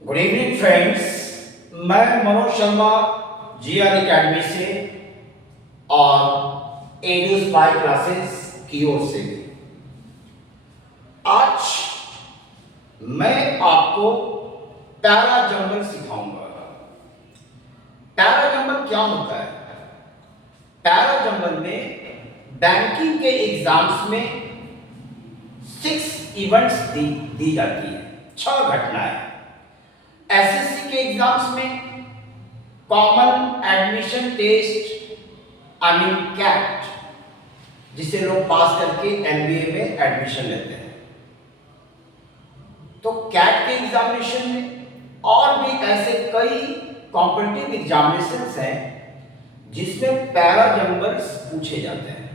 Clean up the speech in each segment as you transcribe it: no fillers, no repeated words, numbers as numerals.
Good evening friends. मैं Manoj Sharma GR academy से और एडू स्पाई क्लासेस की ओर से आज मैं आपको पैरा जंगल सिखाऊंगा। पैरा जंगल क्या होता है? पैरा जंगल में बैंकिंग के एग्जाम्स में 6 इवेंट्स दी जाती है, 6 घटनाएं। एसएससी के एग्जाम्स में common admission test I mean CAT, जिसे लोग पास करके एमबीए में एडमिशन लेते हैं, तो कैट के एग्जामिनेशन में और भी ऐसे कई कॉम्पिटिटिव एग्जामिनेशंस हैं जिसमें पैरा जंगल्स पूछे जाते हैं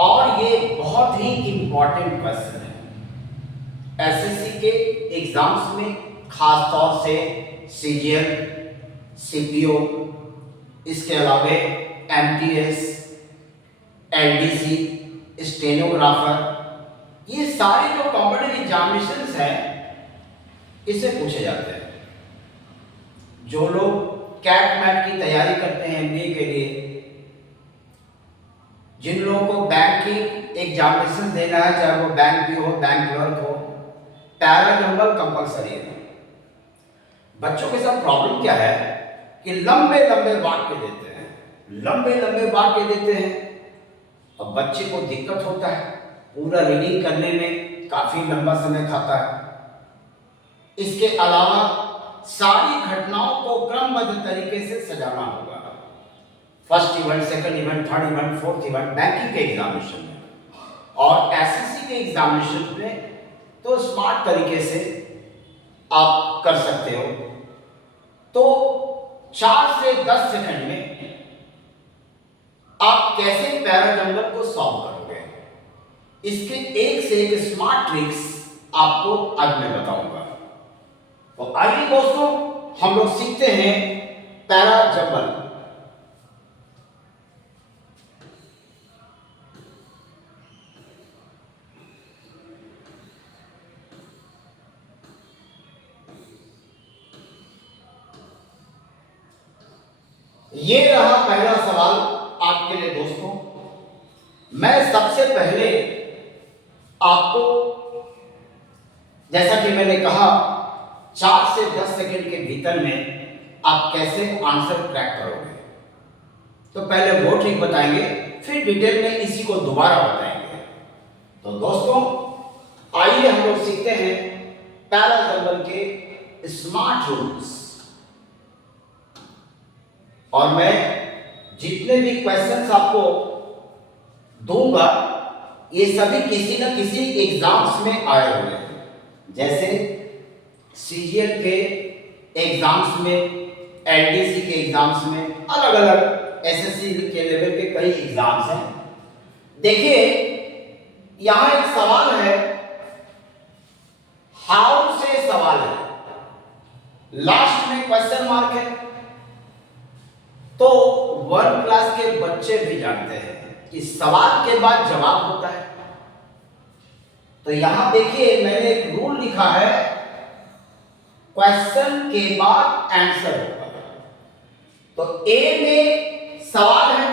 और ये बहुत ही इंपॉर्टेंट क्वेश्चन है एसएससी के एग्जाम्स में, खास तौर से सीजीएल, सीपीओ, इसके अलावा एमटीएस, एलडीसी, स्टेनोग्राफर, ये सारे जो कॉम्पिटिटिव एग्जामिनेशंस हैं इससे पूछे जाते हैं। जो लोग कैट मैट की तैयारी करते हैं एमबीए के लिए, जिन लोगों को बैंक की एग्जामिनेशन देना है, चाहे वो बैंक भी हो, बैंक क्लर्क हो, पैरा जंगल कंपलसरी है। बच्चों के साथ प्रॉब्लम क्या है कि लंबे लंबे वाक्य देते हैं, लंबे लंबे वाक्य देते हैं और बच्चे को दिक्कत होता है, पूरा रीडिंग करने में काफी लंबा समय खाता है। इसके अलावा सारी घटनाओं को क्रमबद्ध तरीके से सजाना होगा। First event, second event, third event, fourth event banking के एग्जामिनेशन में, और एसएससी के एग्जामिनेशन में तो स्मार्ट तरीके से आप कर सकते हो। तो 4 से 10 सेकंड में आप कैसे पैरा जंगल को सॉल्व करोगे, इसके एक से एक स्मार्ट ट्रिक्स आपको आज मैं बताऊंगा। तो आइए दोस्तों, हम लोग सीखते हैं पैरा जंगल। ये रहा पहला सवाल आपके लिए दोस्तों। मैं सबसे पहले आपको, जैसा कि मैंने कहा, 4 से 10 सेकंड के भीतर में आप कैसे आंसर क्रैक करोगे, तो पहले वो ट्रिक बताएंगे, फिर डिटेल में इसी को दोबारा बताएंगे। तो दोस्तों आइए हम लोग सीखते हैं पैरा जंगल के स्मार्ट रूल्स। और मैं जितने भी क्वेश्चंस आपको दूंगा ये सभी किसी न किसी एग्जाम्स में आए हुए हैं, जैसे सीजीएल के एग्जाम्स में, एलडीसी के एग्जाम्स में, अलग अलग एसएससी के लेवल के कई एग्जाम्स हैं। देखिए यहां एक सवाल है, हाउ से सवाल है, लास्ट में क्वेश्चन मार्क है। तो 1 क्लास के बच्चे भी जानते हैं कि सवाल के बाद जवाब होता है। तो यहां देखिए मैंने एक रूल लिखा है, क्वेश्चन के बाद आंसर होगा। तो ए में सवाल है,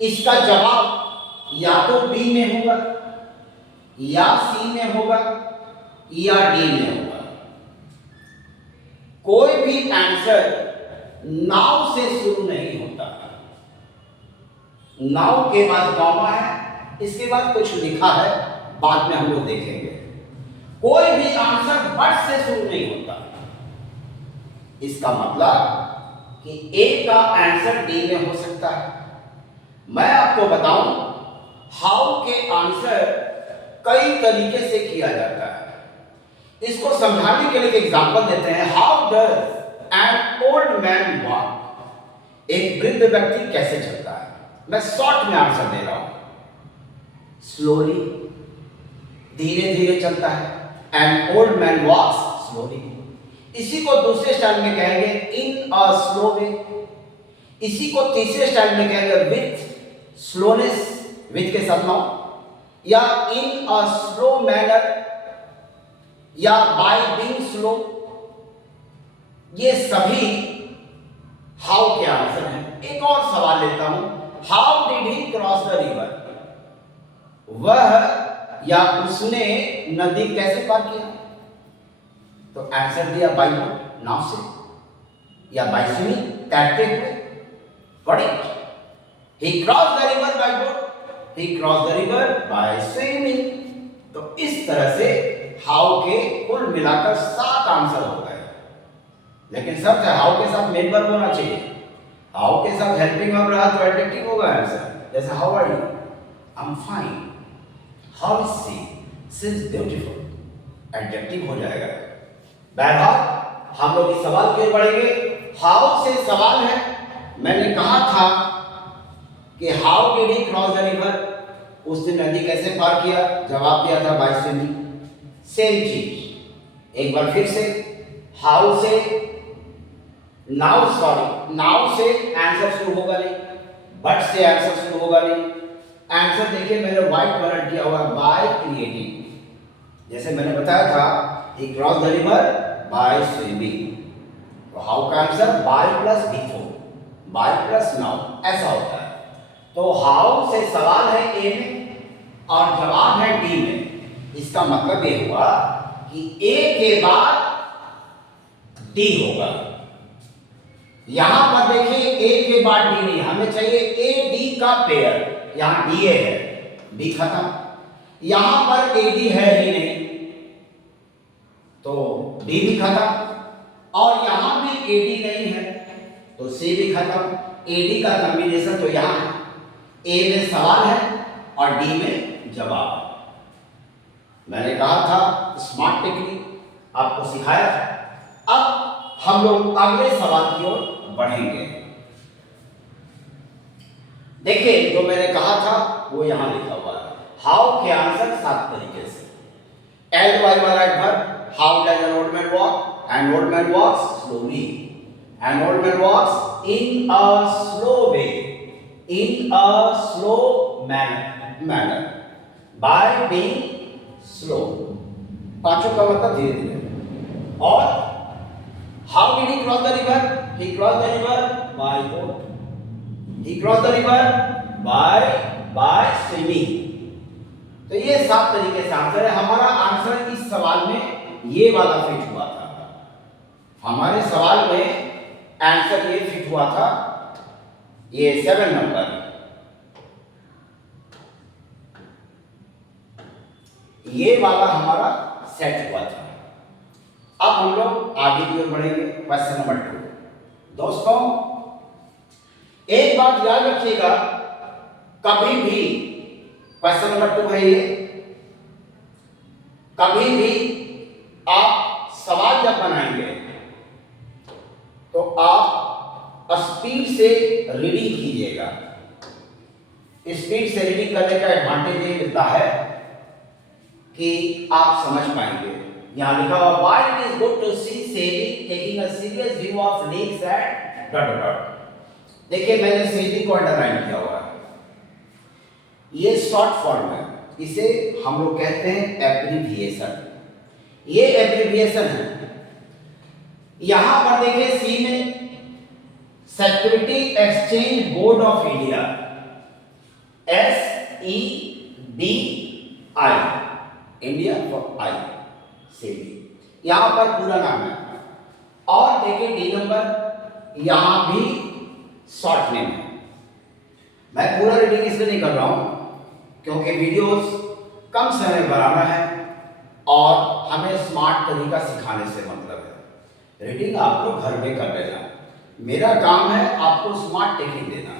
इसका जवाब या तो बी में होगा, या सी में होगा, या डी में होगा। कोई भी आंसर नाउ से शुरू नहीं होता। नाउ के बाद कॉमा है, इसके बाद कुछ लिखा है, बाद में हम लोग देखेंगे। कोई भी आंसर बट से शुरू नहीं होता। इसका मतलब कि ए का आंसर डी में हो सकता है। मैं आपको बताऊं, हाउ के आंसर कई तरीके से किया जाता है। इसको समझाने के लिए एक एग्जांपल देते हैं। How does an old man walk, एक वृद्ध व्यक्ति कैसे चलता है। मैं शॉर्ट में आंसर दे रहा हूं, स्लोली, धीरे धीरे चलता है। An old man walks slowly. इसी को दूसरे स्टाइल में कहेंगे इन अ स्लो वे। इसी को तीसरे स्टाइल में कहेंगे विथ स्लोनेस, विथ के साथ नाउ, या इन अ स्लो मैनर, या बाय बीइंग स्लो, ये सभी हाउ के आंसर हैं। एक और सवाल लेता हूं, how did he cross the river? वह या उसने नदी कैसे पार किया? तो आंसर दिया बाई बोट, नाव से, या बाई स्विमिंग, तैरते हुए। What it? He cross the river by boat, he cross the river by swimming. तो इस तरह से हाउ के कुल मिलाकर 7 आंसर हो गए। लेकिन सब हाउ के साथ मेन वर्ब होना चाहिए। हाउ के साथ हेल्पिंग वर्ब रहा तो एडजेक्टिव होगा आंसर। जैसे how are you? I am fine. How is she? She is beautiful, adjective हो जाएगा। बहरहाल हम लोग इस सवाल की ओर बढ़ेंगे। हाउ से सवाल है, मैंने कहा था कि how did he cross the river? उसने नदी कैसे पार किया? जवाब दिया था बाय स्विमिंग। सेम चीज एक बार फिर से, हाउ से नाउ, सॉरी नाउ से आंसर शुरू होगा नहीं, बट से आंसर शुरू होगा नहीं। आंसर देखिए मैंने व्हाइट कलर किया हुआ, बाय क्रिएटिंग। जैसे मैंने बताया था he cross the river by swimming, तो हाउ का answer by plus before, by plus now, ऐसा होता है। तो हाउ से सवाल है ए में और जवाब है डी में। इसका मतलब ये हुआ कि ए के बाद डी होगा। यहां पर देखिए ए के बाद डी नहीं, हमें चाहिए ए डी का पेयर। यहां डी है, डी खत्म। यहां पर ए डी है ही नहीं, तो डी भी खत्म। और यहां भी ए डी नहीं है, तो सी भी खत्म। ए डी का कॉम्बिनेशन तो यहां है, ए में सवाल है और डी में जवाब। मैंने कहा था स्मार्ट टेक्निक आपको सिखाया था। अब हम लोग अगले सवाल की ओर बढ़ेंगे। देखिए जो मैंने कहा था वो यहां लिखा हुआ है। हाउ के आंसर 7 तरीके से। एल वाई वाला verb, how does an old man walk? An old man walks slowly, an old man walks in a slow way, in a slow manner by being slow। पांचों का मतलब धीरे धीरे। और how did he cross the river? He crossed the river by boat, he crossed the river by swimming। तो ये 7 तरीके से आंसर है। हमारा आंसर इस सवाल में ये वाला फिट हुआ था। हमारे सवाल में आंसर ये फिट हुआ था, ये 7 नंबर, ये वाला हमारा सेट हुआ था। अब हम लोग आगे की ओर बढ़ेंगे। Question number 2। दोस्तों एक बात याद रखिएगा, कभी भी क्वेश्चन नंबर 2 है ये, कभी भी आप सवाल जब बनाएंगे तो आप स्पीड से रीडिंग कीजिएगा। स्पीड से रीडिंग करने का एडवांटेज ये मिलता है कि आप समझ पाएंगे। यहां लिखा हुआ why it is good to see sailing taking a serious view of lakes at dot dot. देखिए मैंने सेलिंग को अंडरलाइन किया हुआ है, ये शॉर्ट फॉर्म है, इसे हम लोग कहते हैं एब्रिविएशन। ये एब्रिविएशन है। यहां पर देखिए सी में security exchange board of India, SEBI, India for I, SEBI, यहां पर पूरा नाम है। और देखिए डी नंबर, यहां भी शॉर्ट नेम है। मैं पूरा रीडिंग इसलिए नहीं कर रहा हूं क्योंकि वीडियोस कम समय बनाना है और हमें स्मार्ट तरीका सिखाने से मतलब है। रीडिंग आप लोग घर में कर लेना, मेरा काम है आपको स्मार्ट टेक्निक देना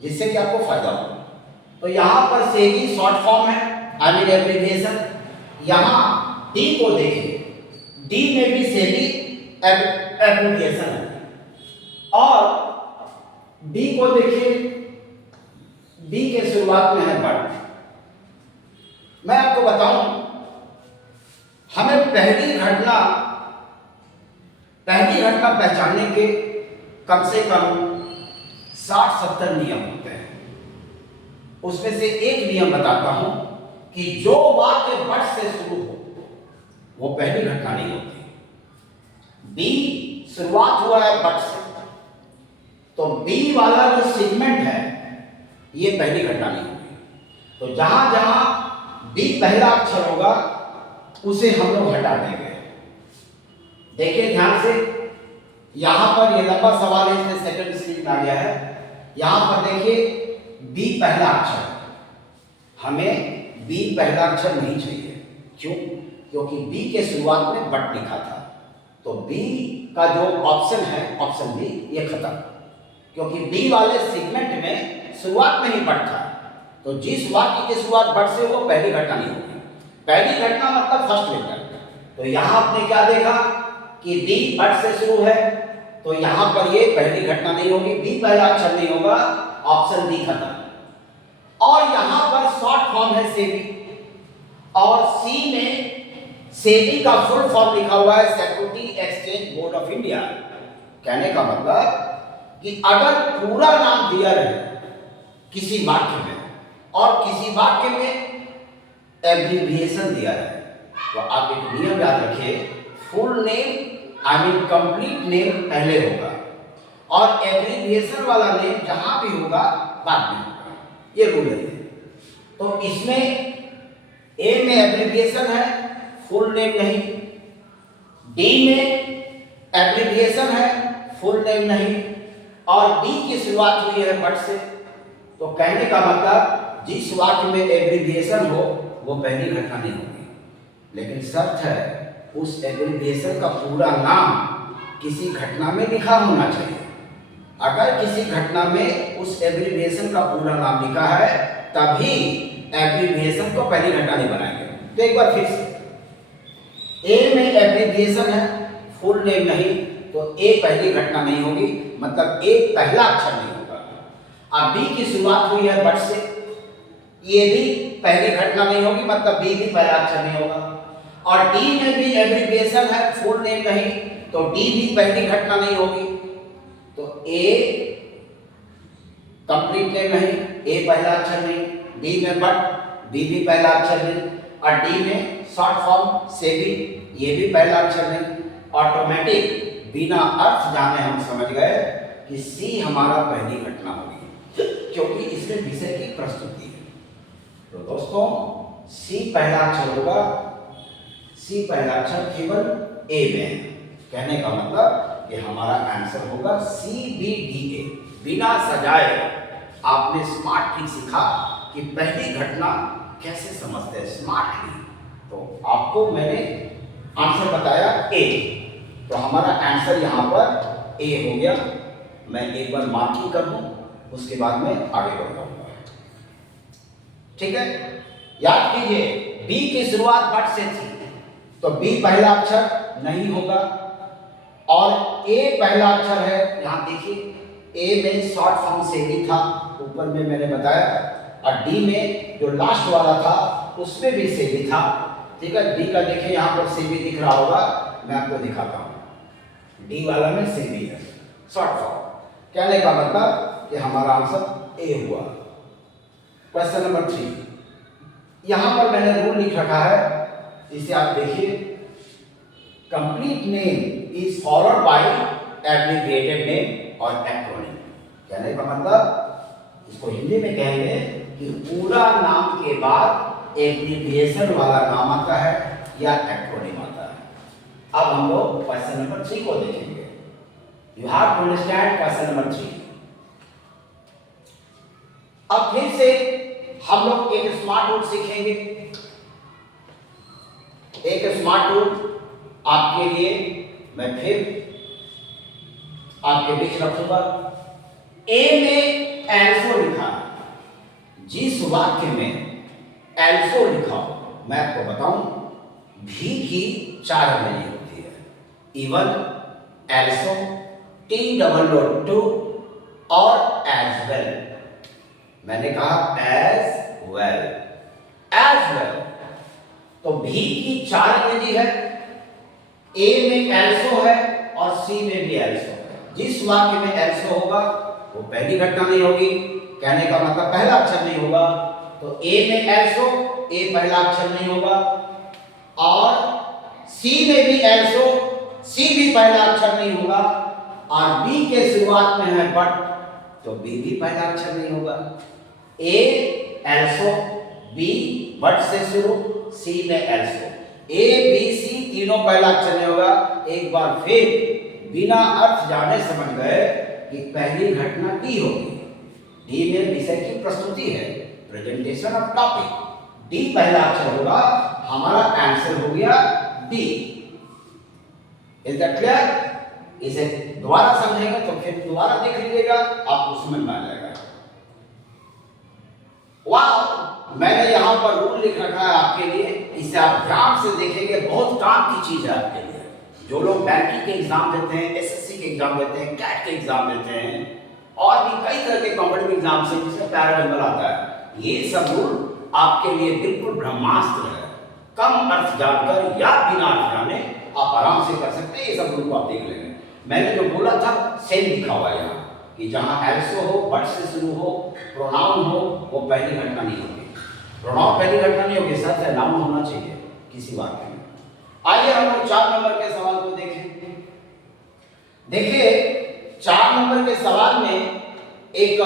जिससे कि आपको फायदा हो। तो यहां पर सेबी शॉर्ट फॉर्म है, आई मीन एब्रिविएशन। यहां डी को देखिए, डी में भी सेबी एब्रिविएशन है। और डी को देखिए, डी के शुरुआत में है बट। मैं आपको बताऊं, हमें पहली घटना पहचानने के कम से कम 60-70 नियम होते हैं। उसमें से एक नियम बताता हूं कि जो वाक्य बट से शुरू हो वो पहली घटना नहीं होती। बी शुरुआत हुआ है बट से, तो बी वाला जो सेगमेंट है ये पहली घटना नहीं होगी। तो जहां जहां बी पहला अक्षर होगा उसे हम लोग हटा देंगे। देखिए ध्यान से, यहां पर ये लंबा सवाल है इसलिए सेकंड सीरीज में आ गया है। यहां पर देखिए बी पहला अक्षर, हमें बी पहला अक्षर नहीं चाहिए। क्यों? क्योंकि बी के शुरुआत में बट लिखा था, तो बी का जो ऑप्शन है ऑप्शन बी ये खत्म, क्योंकि बी वाले सेगमेंट में शुरुआत में ही बट था। तो जिस वाक्य की शुरुआत बट से वो पहली घटना नहीं होगी। पहली घटना मतलब फर्स्ट लेटर। तो यहां आपने क्या देखा कि बी बट से शुरू है, तो यहां पर ये पहली घटना नहीं होगी, बी पहला अक्षर नहीं होगा, ऑप्शन बी खत्म। और यहां पर शॉर्ट फॉर्म है सेबी, और सी में सेबी का फुल फॉर्म लिखा हुआ है security exchange board of India. कहने का मतलब कि अगर पूरा नाम दिया रहे किसी वाक्य में और किसी वाक्य में एब्रिविएशन दिया रहे, तो आप एक नियम याद रखिए, full name I mean complete name पहले होगा और एब्रिविएशन वाला नेम जहां भी होगा बाद में होगा। ये रूल है। तो इसमें ए में एब्रिविएशन है, फुल नेम नहीं। डी में एब्रिविएशन है, फुल नेम नहीं। और डी की शुरुआत हुई है बट से, तो कहने का मतलब जिस वाक्य में एब्रिविएशन हो वो पहली घटना नहीं होगी। लेकिन शर्त है उस एब्रिविएशन का पूरा नाम किसी घटना में लिखा होना चाहिए। अगर किसी घटना में उस एब्रिविएशन का पूरा नाम लिखा है तभी एब्रिविएशन को पहली घटना नहीं बनाएंगे। तो एक बार फिर से, ए में एब्रिविएशन है, फुल नेम नहीं, तो ए पहली घटना नहीं होगी, मतलब ए पहला अक्षर नहीं होगा। अब बी की शुरुआत हुई है बट से, ये भी पहली घटना नहीं होगी, मतलब बी भी पहला अक्षर नहीं होगा। और डी में भी एब्रिविएशन है, फुल नेम नहीं, तो डी भी पहली घटना नहीं होगी। तो ए कंप्लीट नेम नहीं, ए पहला अक्षर नहीं। डी में बट, बी भी पहला अक्षर नहीं। और डी में शॉर्ट फॉर्म से भी, ये भी पहला अक्षर नहीं। ऑटोमेटिक बिना अर्थ जाने हम समझ गए कि सी हमारा पहली घटना होगी, क्योंकि इसमें विषय की प्रस्तुति है। तो दोस्तों सी पहला अक्षर होगा, सी पहला अक्षर केवल ए में। कहने का मतलब कि हमारा आंसर होगा CBDA। बिना सजाए आपने स्मार्ट ट्रिक सीखा कि पहली घटना कैसे समझते हैं स्मार्टली। तो आपको मैंने आंसर बताया ए, तो हमारा आंसर यहाँ पर ए हो गया। मैं एक बार मार्किंग कर दूं, उसके बाद में आगे बढ़ जाऊंगा। ठीक है, याद कीजिए बी की शुरुआत बट से थी, तो बी पहला अक्षर नहीं होगा। और ए पहला अक्षर है, यहां देखिए ए में शॉर्ट फॉर्म से भी था, ऊपर में मैंने बताया। और डी में जो लास्ट वाला था उसमें भी से भी था। ठीक है, डी का देखिए यहाँ पर से भी दिख रहा होगा, मैं आपको दिखाता हूँ। डी वाला में से भी है शॉर्ट फॉर्म। कहने का मतलब कि हमारा आंसर ए हुआ। क्वेश्चन नंबर 3, यहां पर मैंने रूल लिख रखा है, इसे आप देखिए। Complete name is followed by abbreviated name और एक्रोनिम। कहने का मतलब इसको हिंदी में कहेंगे कि पूरा नाम के बाद एब्रिविएशन वाला नाम आता है या एक्रोनिम आता है। अब हम लोग क्वेश्चन नंबर 3 को देखेंगे। You have to understand question number 3। अब फिर से हम लोग एक स्मार्ट रूल सीखेंगे। एक स्मार्ट रूल आपके लिए मैं फिर आपके बीच रखूंगा। ए में एल्सो लिखा, जिस वाक्य में एल्सो लिखा हो, मैं आपको बताऊं, भी की 4 अंग्रेजी होती है। इवन, एल्सो, TOO और एज वेल। मैंने कहा एज वेल, एज वेल। तो भी की 4 अंग्रेजी है, ए में एल्सो है और सी में भी एल्सो है। जिस वाक्य में एल्सो होगा वो पहली घटना नहीं होगी। कहने का मतलब पहला अक्षर नहीं होगा। तो ए में एल्सो, ए पहला अक्षर नहीं होगा। और सी में भी एल्सो, सी भी पहला अक्षर नहीं होगा, और बी के शुरुआत में है बट, तो बी भी पहला अक्षर नहीं होगा। ए एल्सो, बी बट से शुरू, सी में एल्सो। ए बी सी तीनों पहला अक्षर नहीं होगा। एक बार फिर बिना अर्थ जाने समझ गए कि पहली घटना डी होगी। डी में विषय की प्रस्तुति है, प्रेजेंटेशन ऑफ टॉपिक। डी पहला अक्षर होगा, हमारा आंसर हो गया डी। Is that clear? इसे दोबारा समझेंगे तो फिर दोबारा देख लीजिएगा, आपको समझ में आ जाएगा। वाह, मैंने यहां पर रूल लिख रखा है आपके लिए, इसे आप ध्यान से देखेंगे, बहुत काम की चीज है आपके लिए। जो लोग बैंकिंग के एग्जाम देते हैं, एसएससी के एग्जाम देते हैं, कैट के एग्जाम देते हैं, और भी कई तरह के कॉम्पिटिटिव एग्जाम से जिसमें पैरालेंगल आता है, ये सब रूल आपके लिए बिल्कुल ब्रह्मास्त्र है। कम अर्थ जानकर या बिना अर्थ जाने आप आराम से कर सकते हैं। ये सब रूल को आप देख लेंगे। मैंने जो बोला था सेम लिखा हुआ है यहाँ, कि जहाँ एल्सो हो, बट से शुरू हो, प्रोनाउन हो, वो पहली घटना नहीं होगी। प्रोनाउन पहली घटना नहीं होगी, सर से नाउन होना चाहिए किसी वाक्य में। आइए हम लोग 4 नंबर के सवाल को देखें। देखिए 4 नंबर के सवाल में एक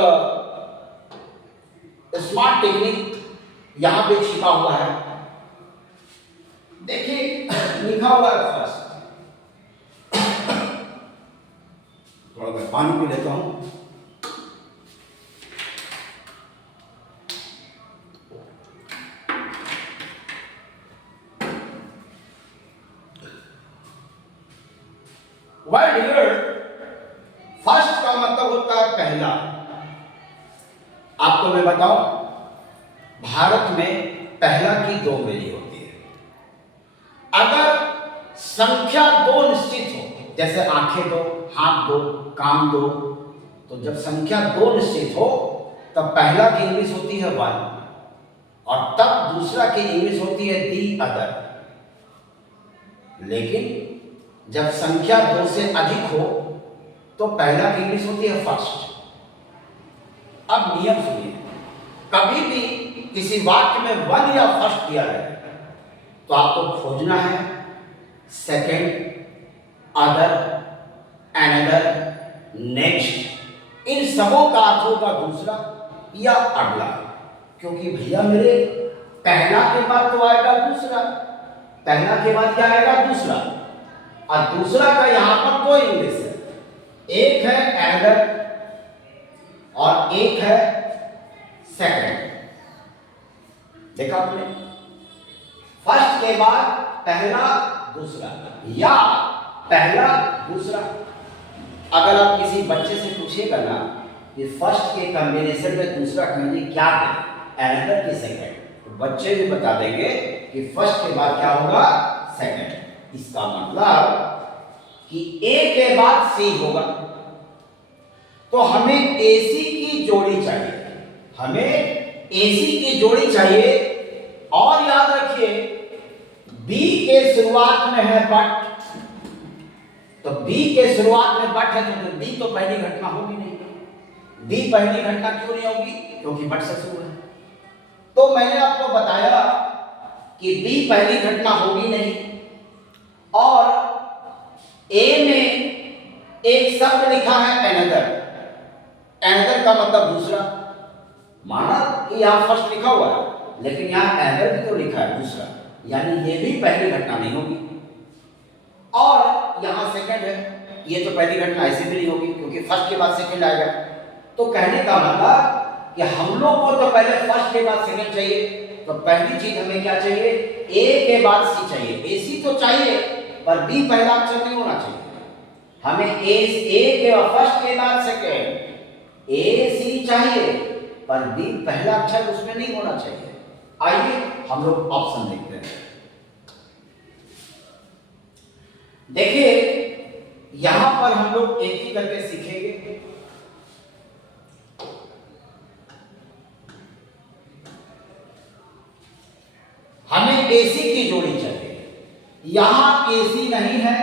स्मार्ट टेक्निक यहाँ पे छिपा हुआ है। देखिए लिखा हुआ है फर्स्ट, थोड़ा मैं पानी पी लेता हूं। वर्ड हियर फर्स्ट का मतलब होता है पहला। आपको मैं बताऊं, भारत में पहला की 2 वैल्यू होती है। अगर संख्या 2 निश्चित हो, जैसे आंखें 2, हाथ 2, कान 2, तो जब संख्या 2 निश्चित हो तब पहला की इंग्लिश होती है 1, और तब दूसरा की इंग्लिश होती है दी अदर। लेकिन जब संख्या 2 से अधिक हो तो पहला की इंग्लिश होती है फर्स्ट। अब नियम सुनिए, कभी भी किसी वाक्य में 1 या फर्स्ट दिया जाए तो आपको खोजना है सेकंड, अदर, अनदर, नेक्स्ट। इन सबों का अर्थ होगा दूसरा या अगला, क्योंकि भैया मेरे पहला के बाद तो आएगा दूसरा, पहला के बाद क्या आएगा दूसरा, और दूसरा का यहां पर 2 इंग्लिश है, एक है अनदर और एक है सेकंड। देखा आपने, फर्स्ट के बाद पहला दूसरा या पहला दूसरा। अगर आप किसी बच्चे से पूछेगा ना कि फर्स्ट के कॉम्बिनेशन में दूसरा कहने क्या है, अनदर की सेकंड, तो बच्चे भी बता देंगे कि फर्स्ट के बाद क्या होगा, सेकंड। इसका मतलब कि ए के बाद सी होगा, तो हमें एसी की जोड़ी चाहिए, हमें एसी की जोड़ी चाहिए। और याद रखिए बी के शुरुआत में है बट, तो बी के शुरुआत में बट है तो बी तो पहली घटना होगी नहीं। बी पहली घटना क्यों नहीं होगी, क्योंकि बट से शुरू है। तो मैंने आपको बताया कि बी पहली घटना होगी नहीं, और ए में एक शब्द लिखा है अनदर। अनदर का मतलब दूसरा, माना कि यहां फर्स्ट लिखा हुआ है लेकिन यहां अनदर भी तो लिखा है दूसरा, यानी ये भी पहली घटना नहीं होगी। और यहां सेकंड है, ये तो पहली घटना ऐसे भी नहीं होगी क्योंकि फर्स्ट के बाद सेकंड आएगा। तो कहने का मतलब कि हम लोग को तो पहले फर्स्ट के बाद सेकंड चाहिए, तो पहली चीज हमें क्या चाहिए, ए के बाद सी चाहिए। ए सी तो चाहिए पर बी पहला अक्षर नहीं होना चाहिए। हमें ए के फर्स्ट के बाद सेकंड, ए सी चाहिए पर बी पहला अक्षर उसमें नहीं होना चाहिए। आइए हम लोग ऑप्शन देखते हैं। देखिए यहां पर हम लोग एक ही करके सीखेंगे। हमें एसी की जोड़ी चाहिए, यहां एसी नहीं है,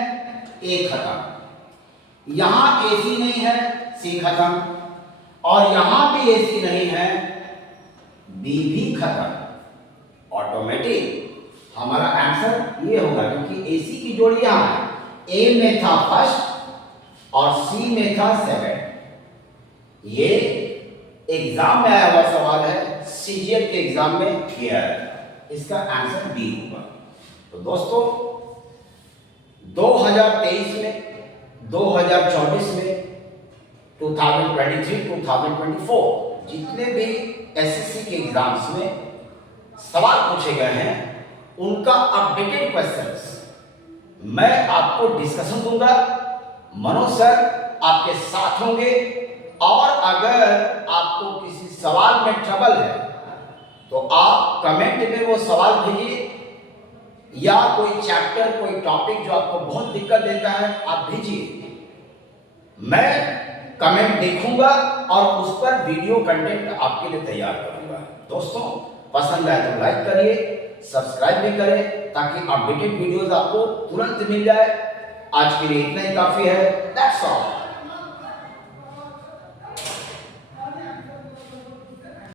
ए खत्म, यहां एसी नहीं है, सी खत्म, और यहां भी एसी नहीं है, बी भी खत्म। ऑटोमेटिक हमारा आंसर ये होगा, क्योंकि एसी की जोड़ी यहाँ है, ए में था फर्स्ट और सी में था सेकंड। ये एग्जाम में आया हुआ सवाल है, सीजीएल के एग्जाम में किया है, इसका आंसर बी होगा। तो दोस्तों 2023 में, 2024 में, 2023, 2024 जितने भी एसएससी के एग्जाम्स में सवाल पूछे गए हैं उनका अपडेटेड क्वेश्चंस मैं आपको डिस्कशन दूंगा। मनोज सर आपके साथ होंगे और अगर आपको किसी सवाल में ट्रबल है तो आप कमेंट में वो सवाल भेजिए, या कोई चैप्टर, कोई टॉपिक जो आपको बहुत दिक्कत देता है आप भेजिए, मैं कमेंट देखूंगा और उस पर वीडियो कंटेंट आपके लिए तैयार करूंगा। दोस्तों पसंद आए तो लाइक करिए, सब्सक्राइब भी करें ताकि अपडेटेड वीडियोस आपको तुरंत मिल जाए। आज के लिए इतना ही काफी है। That's all.